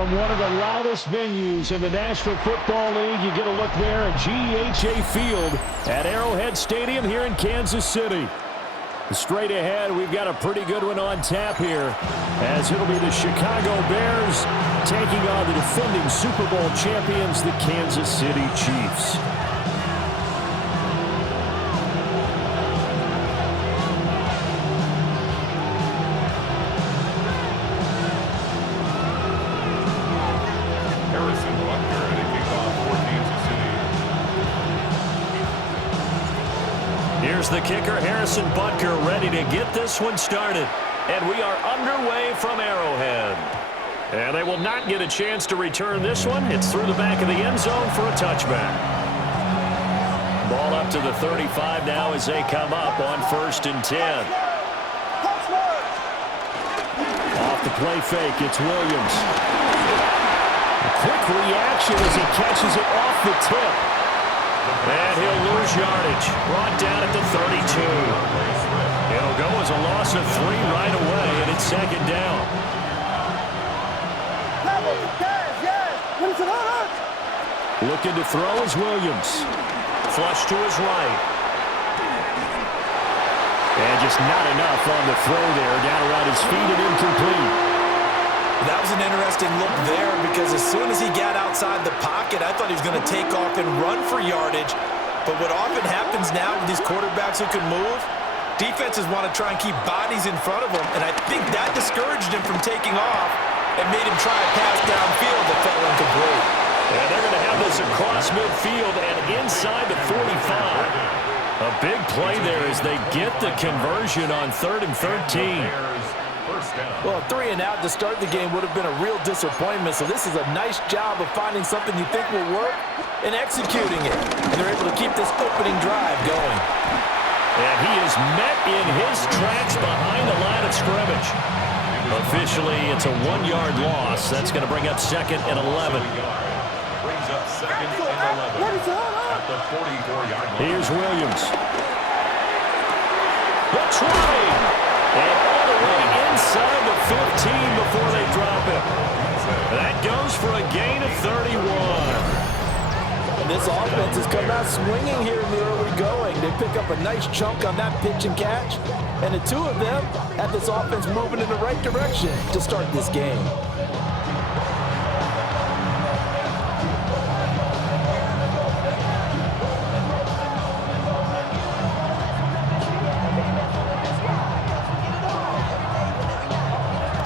From one of the loudest venues in the National Football League, you get a look there at GEHA Field at Arrowhead Stadium here in Kansas City. Straight ahead, we've got a pretty good one on tap here, as it'll be the Chicago Bears taking on the defending Super Bowl champions, the Kansas City Chiefs. Here's the kicker, Harrison Butker, ready to get this one started. And we are underway from Arrowhead. And they will not get a chance to return this one. It's through the back of the end zone for a touchback. Ball up to the 35 now as they come up on 1st and 10. Off the play fake, it's Williams. A quick reaction as he catches it off the tip. And he'll lose yardage. Brought down at the 32. It'll go as a loss of 3 right away, and it's 2nd down. Looking to throw is Williams. Flush to his right. And just not enough on the throw there. Down around his feet and incomplete. That was an interesting look there because as soon as he got outside the pocket, I thought he was going to take off and run for yardage. But what often happens now with these quarterbacks who can move, defenses want to try and keep bodies in front of them, and I think that discouraged him from taking off and made him try a pass downfield that fell incomplete. And they're going to have this across midfield and inside the 45. A big play there as they get the conversion on 3rd and 13. Well, 3 and out to start the game would have been a real disappointment, so this is a nice job of finding something you think will work and executing it. And they're able to keep this opening drive going. And he is met in his tracks behind the line of scrimmage. Officially, it's a 1-yard loss. That's going to bring up 2nd and 11. Brings up 2nd and 11 at the 44-yard line. Here's Williams. The try. And all the way inside the 15 before they drop it. That goes for a gain of 31. And this offense has come out swinging here in the early going. They pick up a nice chunk on that pitch and catch. And the 2 of them have this offense moving in the right direction to start this game.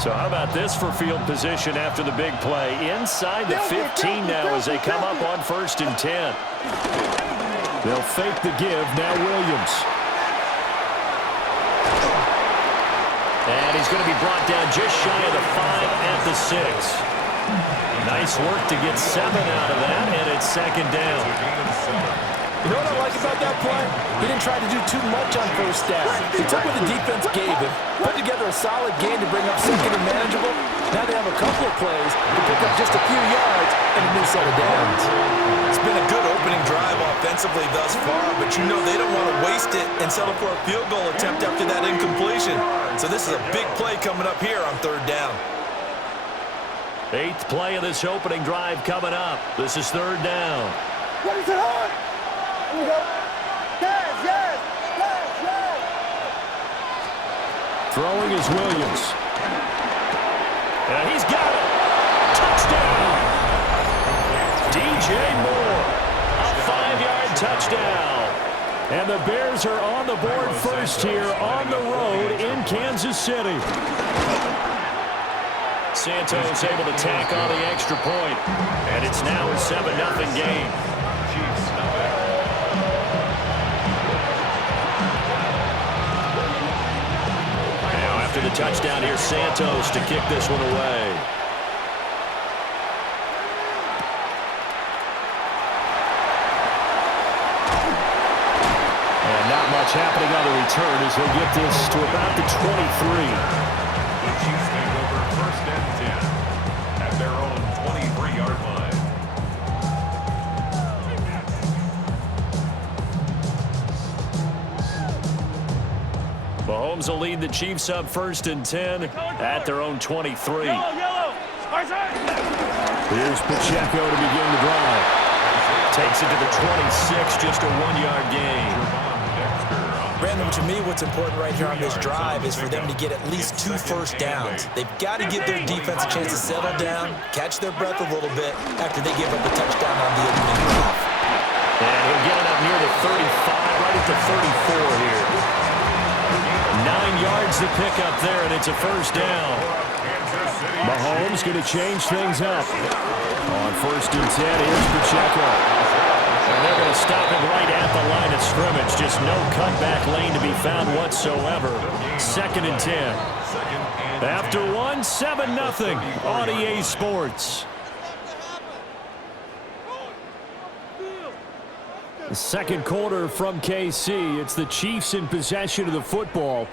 So how about this for field position after the big play? Inside the 15 now as they come up on 1st and 10. They'll fake the give. Now Williams. And he's going to be brought down just shy of the 5 at the 6. Nice work to get 7 out of that, and it's 2nd down. You know what I like about that play? He didn't try to do too much on 1st down. He took what the defense gave him, put together a solid game to bring up 2nd and manageable. Now they have a couple of plays to pick up just a few yards and a new set of downs. It's been a good opening drive offensively thus far, but you know they don't want to waste it and settle for a field goal attempt after that incompletion. So this is a big play coming up here on 3rd down. 8th play of this opening drive coming up. This is 3rd down. What is it on? Here we go. Yes. Throwing is Williams. And he's got it. Touchdown. DJ Moore. A 5-yard touchdown. And the Bears are on the board first here on the road in Kansas City. Santos able to tack on the extra point. And it's now a 7-0 game. After the touchdown, here's Santos to kick this one away. And not much happening on the return as he'll get this to about the 23. The Chiefs take over 1st and 10 at their own 23-yard line. Mahomes will lead the Chiefs up 1st and 10 at their own 23. Yellow. Here's Pacheco to begin the drive. Takes it to the 26, just a 1-yard gain. Brandon, to me, what's important right here on this drive is for them to get at least 2 first downs. They've got to give their defense a chance to settle down, catch their breath a little bit after they give up a touchdown on the opening drive. And he'll get it up near the 35, right at the 34 here. 9 yards to pick up there, and it's a first down. Mahomes going to change things up. On 1st and 10, here's Pacheco. And they're going to stop him right at the line of scrimmage. Just no cutback lane to be found whatsoever. 2nd and 10. After 1, 7-0 on EA Sports. The second quarter from KC. It's the Chiefs in possession of the football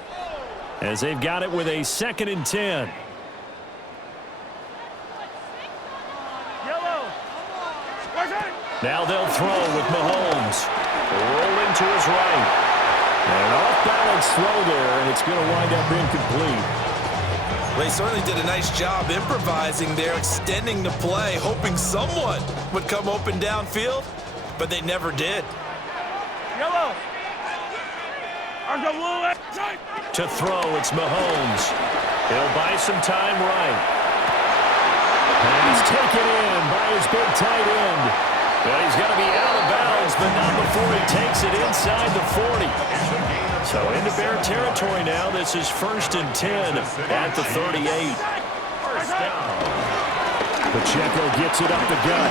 as they've got it with a 2nd and 10. Now they'll throw with Mahomes. Rolling to his right. An off-balance throw there, and it's going to wind up incomplete. They certainly did a nice job improvising there, extending the play, hoping someone would come open downfield, but they never did. To throw, it's Mahomes. He'll buy some time right. And he's taken in by his big tight end. Well, he's going to be out of bounds, but not before he takes it inside the 40. So into Bear territory now. This is 1st and 10 at the 38. Pacheco gets it up the gut.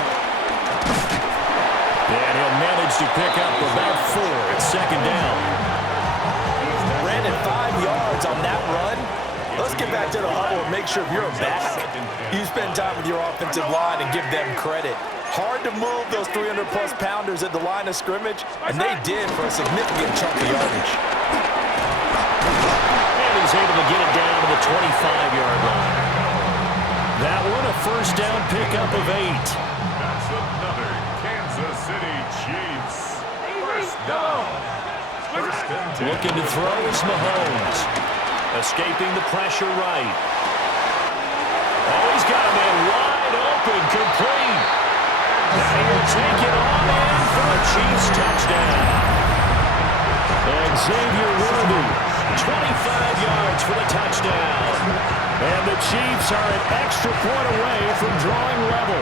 And he'll manage to pick up about 4 at 2nd down. Brandon, 5 yards on that run. Let's get back to the huddle and make sure you're back. You spend time with your offensive line and give them credit. Hard to move those 300-plus pounders at the line of scrimmage, and they did for a significant chunk of yardage. And he's able to get it down to the 25-yard line. That one a first down pickup of 8. That's another Kansas City Chiefs. First down. 1st and 10. Looking to throw is Mahomes. Escaping the pressure right. Oh, he's got a man wide open, complete. And he'll take it on in for a Chiefs touchdown. And Xavier Worthy, 25 yards for the touchdown. and the Chiefs are an extra point away from drawing level.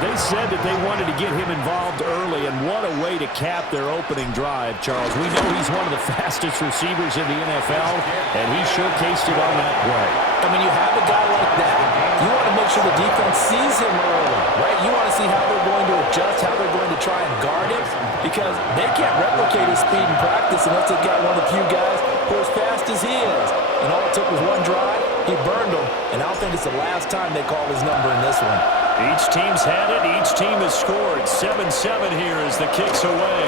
They said that they wanted to get him involved early, and what a way to cap their opening drive, Charles. We know he's one of the fastest receivers in the NFL, and he showcased it on that play. I mean, you have a guy like that, you want to make sure the defense sees him early, right? You want to see how they're going to adjust, how they're going to try and guard him, because they can't replicate his speed in practice unless they've got one of the few guys who are as fast as he is. And all it took was one drive, he burned them, and I don't think it's the last time they call his number in this one. Each team's had it. Each team has scored. 7-7 here as the kick's away.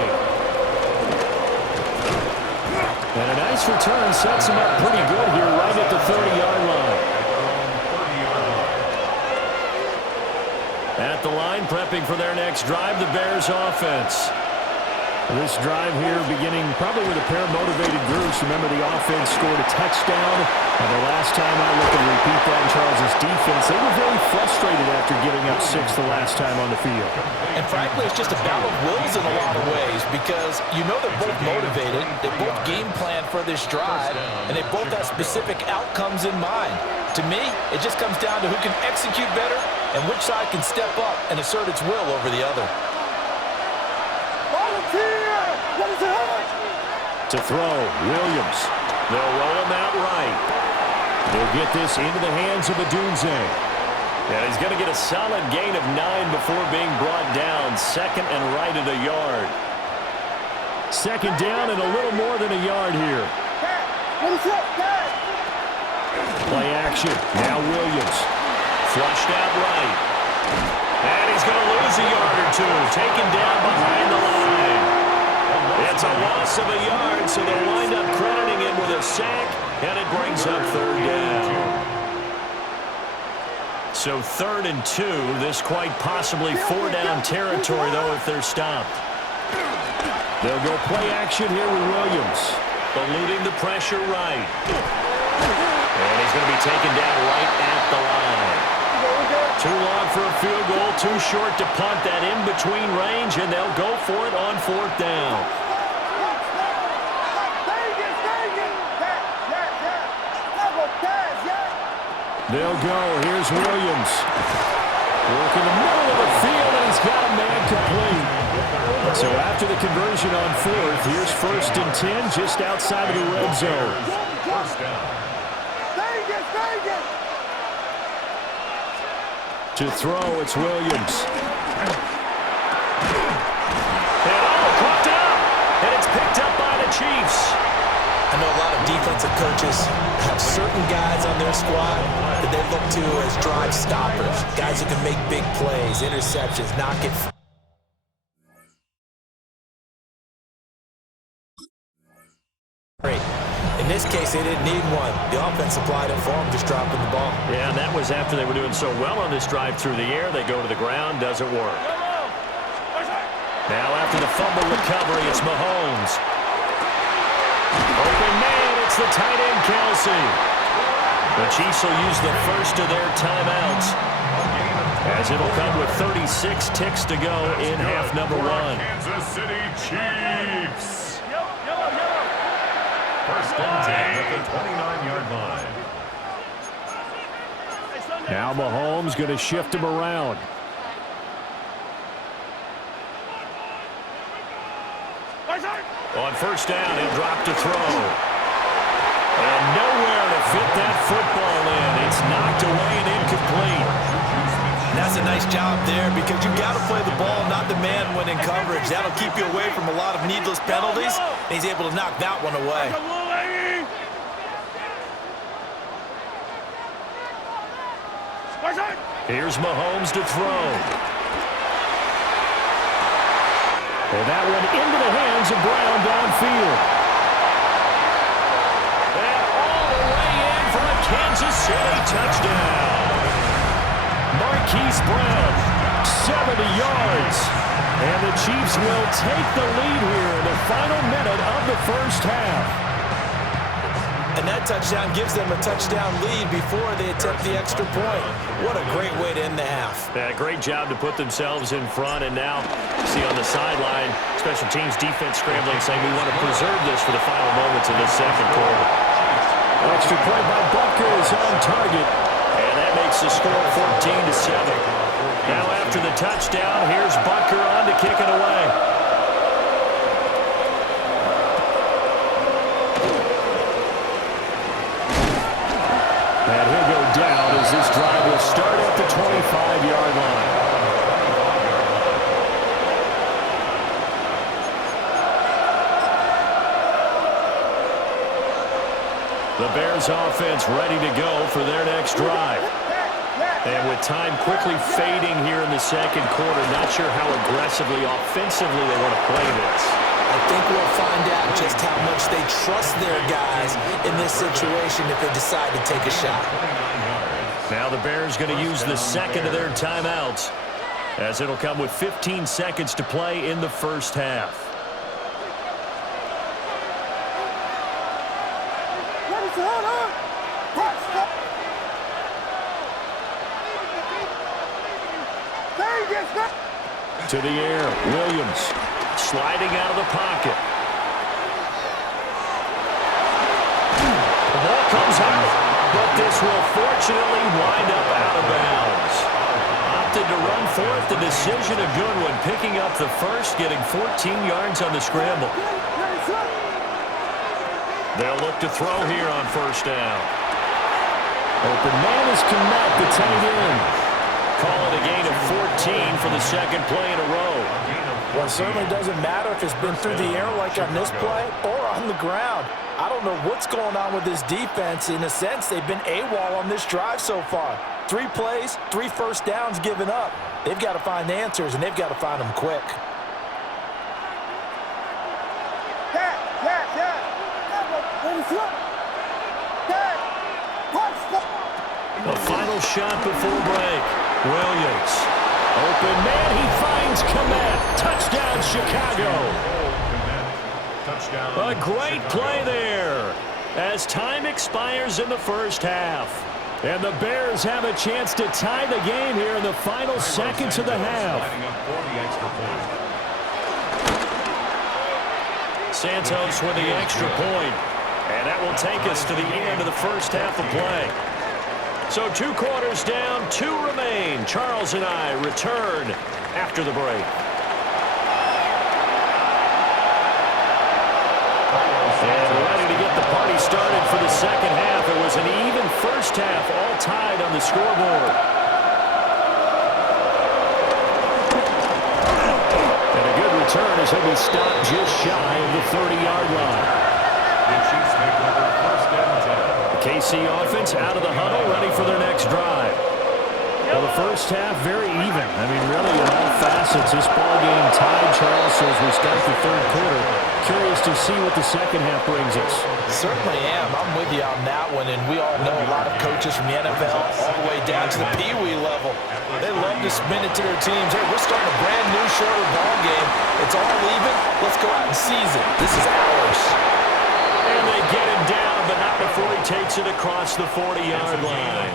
And a nice return sets him up pretty good here right at the 30-yard line. At the line, prepping for their next drive, the Bears offense. This drive here beginning probably with a pair of motivated groups. Remember, the offense scored a touchdown. And the last time I looked to repeat that in Charles' defense, they were very frustrated after giving up 6 the last time on the field. And frankly, it's just a battle of wills in a lot of ways because you know they're both motivated, they both game plan for this drive, and they both have specific outcomes in mind. To me, it just comes down to who can execute better and which side can step up and assert its will over the other. To throw, Williams. They'll roll him out right. They'll get this into the hands of Adunze. And he's going to get a solid gain of 9 before being brought down. 2nd and right at a yard. 2nd down and a little more than a yard here. Play action. Now Williams. Flushed out right. And he's going to lose a yard or two. Taken down behind the line. It's a loss of a yard, so they'll wind up crediting him with a sack, and it brings up 3rd down. So 3rd and 2, this quite possibly 4-down territory, though, if they're stopped. They'll go play action here with Williams. Eluding the pressure right. And he's going to be taken down right at the line. Too long for a field goal, too short to punt that in-between range, and they'll go for it on 4th down. They'll go. Here's Williams. Working the middle of the field, and he's got a man complete. So after the conversion on 4th, here's 1st and 10 just outside of the red zone. First down. To throw, it's Williams. And caught up, and it's picked up by the Chiefs. I know a lot of defensive coaches have certain guys on their squad that they look to as drive stoppers, guys who can make big plays, interceptions, not get great. In this case, they didn't need one. The offense supplied it for them, just dropping the ball. Yeah, and that was after they were doing so well on this drive through the air. They go to the ground, doesn't work. Now after the fumble recovery, it's Mahomes. Open man, it's the tight end, Kelsey. The Chiefs will use the first of their timeouts, as it'll come with 36 ticks to go in half number 1. Kansas City Chiefs. First and 10 at the 29-yard line. Now Mahomes going to shift him around. On 1st down, he'll drop to throw. And nowhere to fit that football in. It's knocked away and incomplete. That's a nice job there because you got to play the ball, not the man when in coverage. That'll keep you away from a lot of needless penalties. And he's able to knock that one away. Here's Mahomes to throw. And that one into the hands of Brown downfield. And all the way in for a Kansas City touchdown. Marquise Brown, 70 yards. And the Chiefs will take the lead here in the final minute of the first half. And that touchdown gives them a touchdown lead before they attempt the extra point. What a great way to end the half. Yeah, great job to put themselves in front. And now, see on the sideline, special teams defense scrambling, saying we want to preserve this for the final moments of this second quarter. Extra point by Butker is on target. And that makes the score 14-7. Now after the touchdown, here's Butker on to kick it away. And he'll go down as this drive will start at the 25-yard line. The Bears offense ready to go for their next drive. And with time quickly fading here in the second quarter, not sure how aggressively, offensively they want to play this. I think we'll find out just how much they trust their guys in this situation if they decide to take a shot. Now the Bears going to use the second of their timeouts, as it'll come with 15 seconds to play in the first half. To the air, Williams Sliding out of the pocket. The ball comes out, but this will fortunately wind up out of bounds. Opted to run for it. The decision a good one, picking up the first, getting 14 yards on the scramble. They'll look to throw here on first down. Open man is Kmet, the tight end. Call it a gain of 14 for the second play in a row. Well, it certainly doesn't matter if it's been through the air like on this play or on the ground. I don't know what's going on with this defense. In a sense, they've been AWOL on this drive so far. 3 plays, 3 first downs given up. They've got to find answers, and they've got to find them quick. A final shot before break. Williams. Open man, he finds Kmet. Touchdown, Chicago. A great play there. as time expires in the first half. And the Bears have a chance to tie the game here in the final seconds of the half. Santos with the extra point. And that will take us to the end of the first half of play. So 2 quarters down, 2 remain. Charles and I return after the break. And ready to get the party started for the second half. It was an even first half, all tied on the scoreboard. And a good return as he'll be stopped just shy of the 30-yard line. The KC offense out of the huddle, ready for their next drive. Well, the first half very even. I mean, really in all facets, this ball game tied, Charles, so as we start the third quarter. Curious to see what the second half brings us. Certainly am. I'm with you on that one, and we all know a lot of coaches from the NFL all the way down to the Pee Wee level. They love to spin it to their teams. Hey, we're starting a brand new, shorter ball game. It's all even. Let's go out and seize it. This is ours. And they get him down, but not before he takes it across the 40-yard line.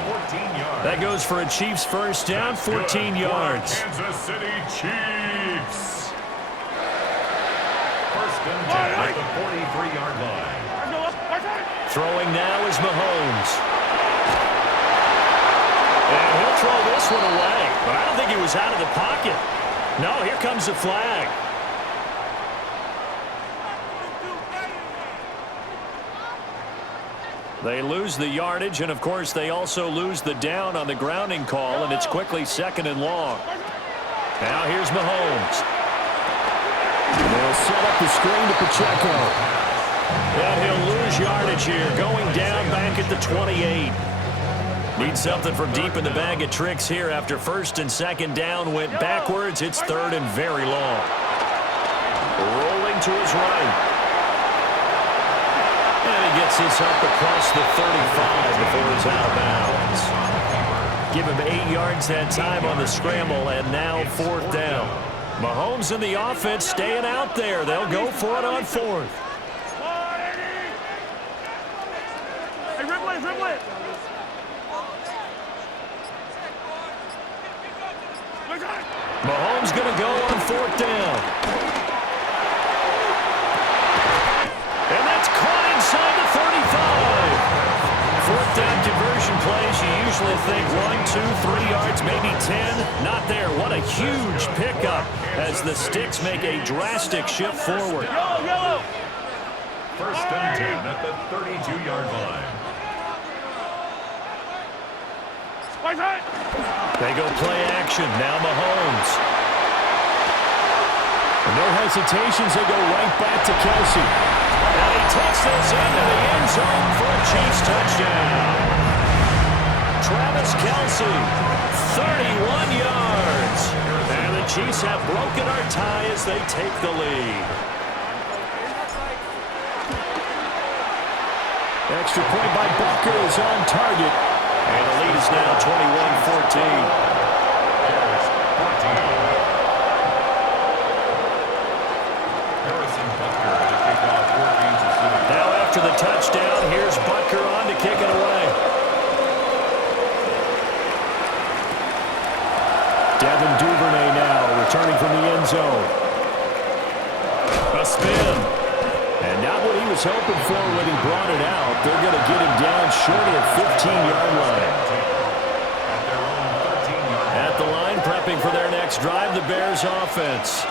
That goes for a Chiefs first down, 14 yards. Kansas City Chiefs. First and 10 at the 43-yard line. Throwing now is Mahomes. And he'll throw this one away, but I don't think he was out of the pocket. No, here comes the flag. They lose the yardage, and of course they also lose the down on the grounding call, and it's quickly second and long. Now here's Mahomes. They'll set up the screen to Pacheco. And he'll lose yardage here, going down back at the 28. Need something from deep in the bag of tricks here after first and second down went backwards. It's third and very long. Rolling to his right. And he gets this up across the 35 before he's out of bounds. Give him 8 yards that time on the scramble, and now fourth down. Mahomes and the offense staying out there. They'll go for it on fourth. Mahomes going to go on fourth down. And that's caught inside the 35. Fourth down conversion plays, you usually think 1, 2, 3 yards, maybe 10. Not there. What a huge pickup as the Sticks make a drastic shift forward. First and 10 at the 32-yard line. They go play action. Now Mahomes. No hesitations. They go right back to Kelsey. And he takes this into the end zone for a Chiefs touchdown. Travis Kelsey, 31 yards. And the Chiefs have broken our tie as they take the lead. Extra point by Bucker is on target. And the lead is now 21-14. Now after the touchdown, here's Butker on to kick it away. Devin Duvernay now returning from the end zone. A spin. And not what he was hoping for when he brought it out. They're going to get him down short of the 15-yard line. At the line, prepping for their next drive, the Bears offense.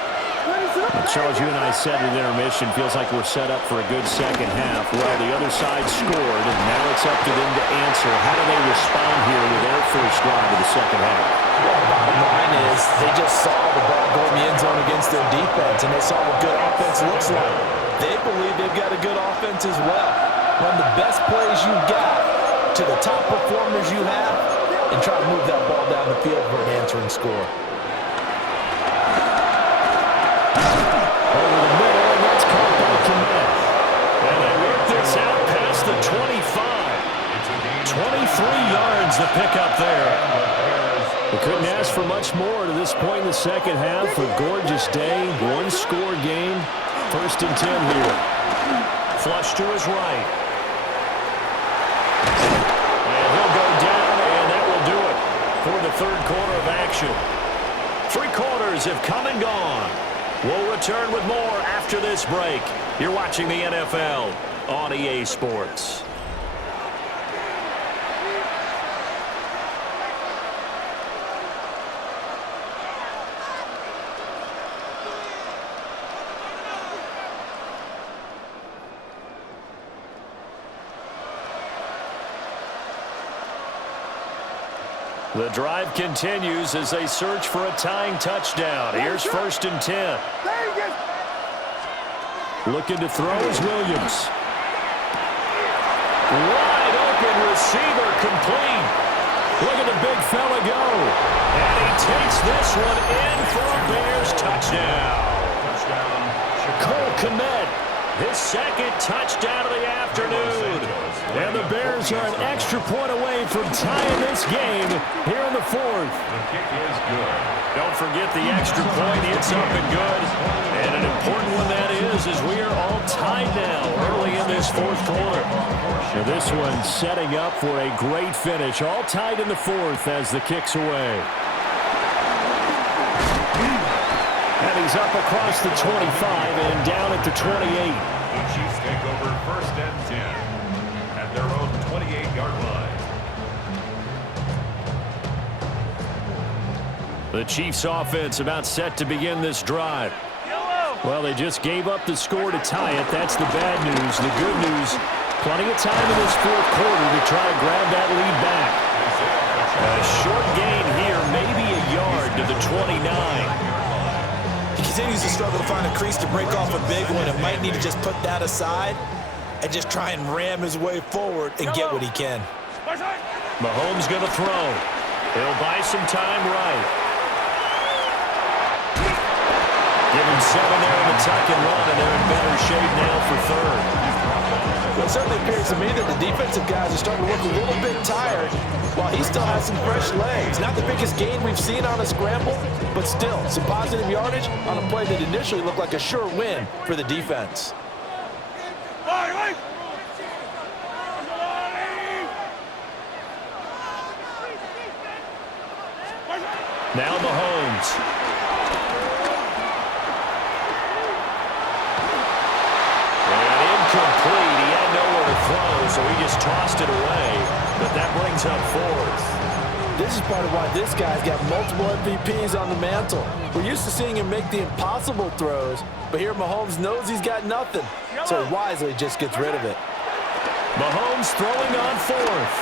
Charles, you and I said at intermission, feels like we're set up for a good second half. Well, the other side scored, and now it's up to them to answer. How do they respond here with their first drive of the second half? Well, the bottom line is they just saw the ball go in the end zone against their defense, and they saw what good offense looks like. They believe they've got a good offense as well. Run the best plays you got to the top performers you have, and try to move that ball down the field for an answering score. Over the middle, and that's caught by Kmet. And they work this out past the 25. 23 yards to pick up there. We couldn't ask for much more to this point in the second half. A gorgeous day, one-score game. First and 10 here. Flush to his right. possession. 3 quarters have come and gone. We'll return with more after this break. You're watching the NFL on EA Sports. The drive continues as they search for a tying touchdown. Here's 1st and 10. Looking to throw is Williams. Wide open receiver complete. Look at the big fella go. And he takes this one in for a Bears touchdown. Cole Kmet, his 2nd touchdown of the afternoon. And the Bears are an extra point away from tying this game here in the 4th. The kick is good. Don't forget the extra point. It's up and good. And an important one that is as we are all tied now early in this 4th quarter. Now this one setting up for a great finish. All tied in the 4th as the kick's away. And he's up across the 25 and down at the 28. The Chiefs take over 1st and 10 at their own 28-yard line. The Chiefs offense about set to begin this drive. Well, they just gave up the score to tie it. That's the bad news. The good news, plenty of time in this 4th quarter to try to grab that lead back. A short gain here, maybe a yard to the 29. He continues to struggle to find a crease to break off a big one and might need to just put that aside and just try and ram his way forward and get what he can. Mahomes going to throw. He'll buy some time right. Give him 7 there in the tuck and run, and they're in better shape now for 3rd. Well, it certainly appears to me that the defensive guys are starting to look a little bit tired while he still has some fresh legs. Not the biggest gain we've seen on a scramble, but still some positive yardage on a play that initially looked like a sure win for the defense. Now Mahomes. Complete. He had nowhere to throw, so he just tossed it away. But that brings up 4th. This is part of why this guy's got multiple MVPs on the mantle. We're used to seeing him make the impossible throws, but here Mahomes knows he's got nothing, so he wisely just gets rid of it. Mahomes throwing on 4th.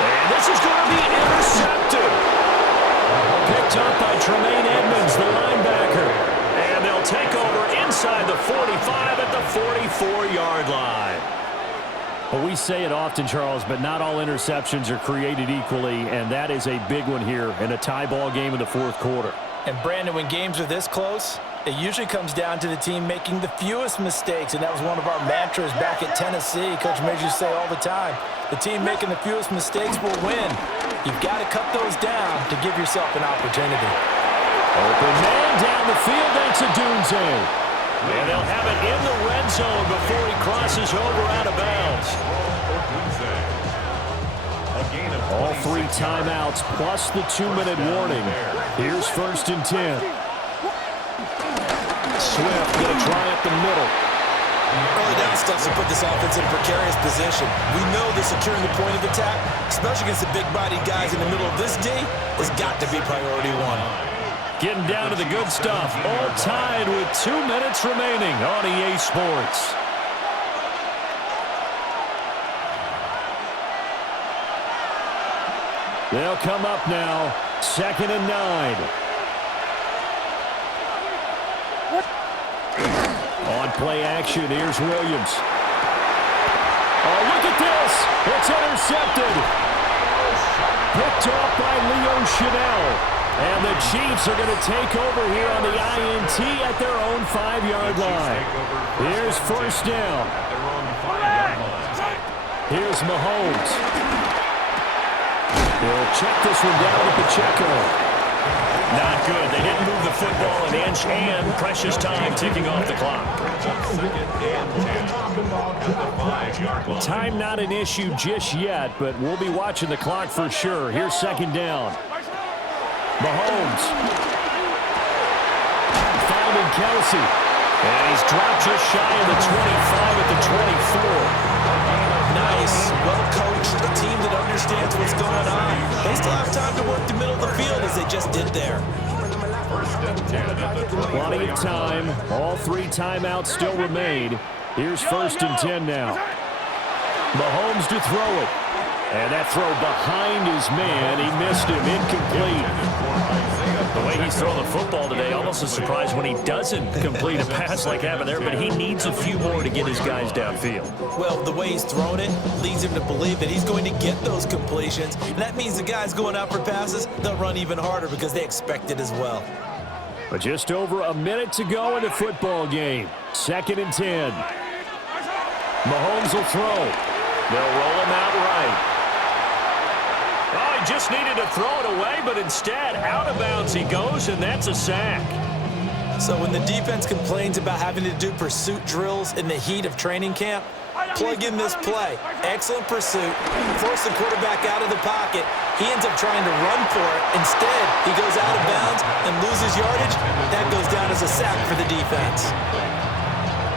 And this is going to be intercepted. Picked up by Tremaine Edmonds, the linebacker. And they'll take over inside the 45 at the 44-yard line. Well, we say it often, Charles, but not all interceptions are created equally, and that is a big one here in a tie ball game in the 4th quarter. And, Brandon, when games are this close, it usually comes down to the team making the fewest mistakes, and that was one of our mantras back at Tennessee. Coach Major say all the time, the team making the fewest mistakes will win. You've got to cut those down to give yourself an opportunity. Open man down the field, that's Adunze. And they'll have it in the red zone before he crosses over out of bounds. All 3 timeouts plus the 2-minute warning. Here's 1st and 10. Swift going to try up the middle. Early down stuff to put this offense in a precarious position. We know that securing the point of attack, especially against the big-bodied guys in the middle of this D, has got to be priority 1. Getting down to the good stuff. All tied with 2 minutes remaining on EA Sports. They'll come up now. 2nd and 9. On play action, here's Williams. Oh, look at this. It's intercepted. Picked off by Leo Chanel. And the Chiefs are going to take over here on the INT at their own 5-yard line. Here's 1st down. Here's Mahomes. He'll check this one down to Pacheco. Not good. They didn't move the football an inch, and precious time ticking off the clock. Time not an issue just yet, but we'll be watching the clock for sure. Here's 2nd down. Mahomes. Finding Kelsey. And he's dropped just shy of the 25 at the 24. Nice, well-coached, a team that understands what's going on. They still have time to work the middle of the field as they just did there. Plenty of time. All 3 timeouts still remain. Here's 1st and 10 now. Mahomes to throw it. And that throw behind his man. He missed him. Incomplete. The way he's throwing the football today, almost a surprise when he doesn't complete a pass like happened there, but he needs a few more to get his guys downfield. Well, the way he's throwing it leads him to believe that he's going to get those completions. And that means the guys going out for passes, they'll run even harder because they expect it as well. But just over a minute to go in the football game. 2nd and 10. Mahomes will throw. They'll roll him out right. Oh, he just needed to throw it away, but instead, out of bounds he goes, and that's a sack. So when the defense complains about having to do pursuit drills in the heat of training camp, plug in this play. Excellent pursuit. Force the quarterback out of the pocket. He ends up trying to run for it. Instead, he goes out of bounds and loses yardage. That goes down as a sack for the defense.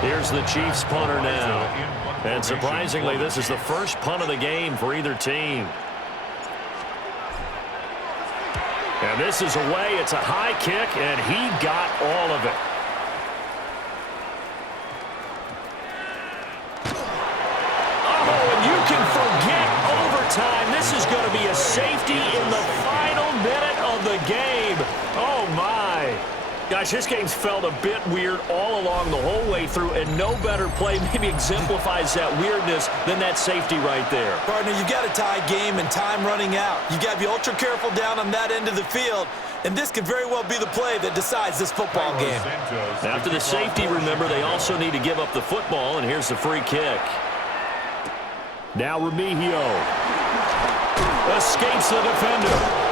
Here's the Chiefs punter now. And surprisingly, this is the first punt of the game for either team. And this is away. It's a high kick, and he got all of it. Oh, and you can forget overtime. This is going to be a safety in the final minute of the game. Oh, my. Gosh, this game's felt a bit weird all along the whole way through, and no better play maybe exemplifies that weirdness than that safety right there. Partner, you got a tie game and time running out. You got to be ultra careful down on that end of the field, and this could very well be the play that decides this football game. After the safety, remember, they also need to give up the football, and here's the free kick. Now Remigio. Escapes the defender.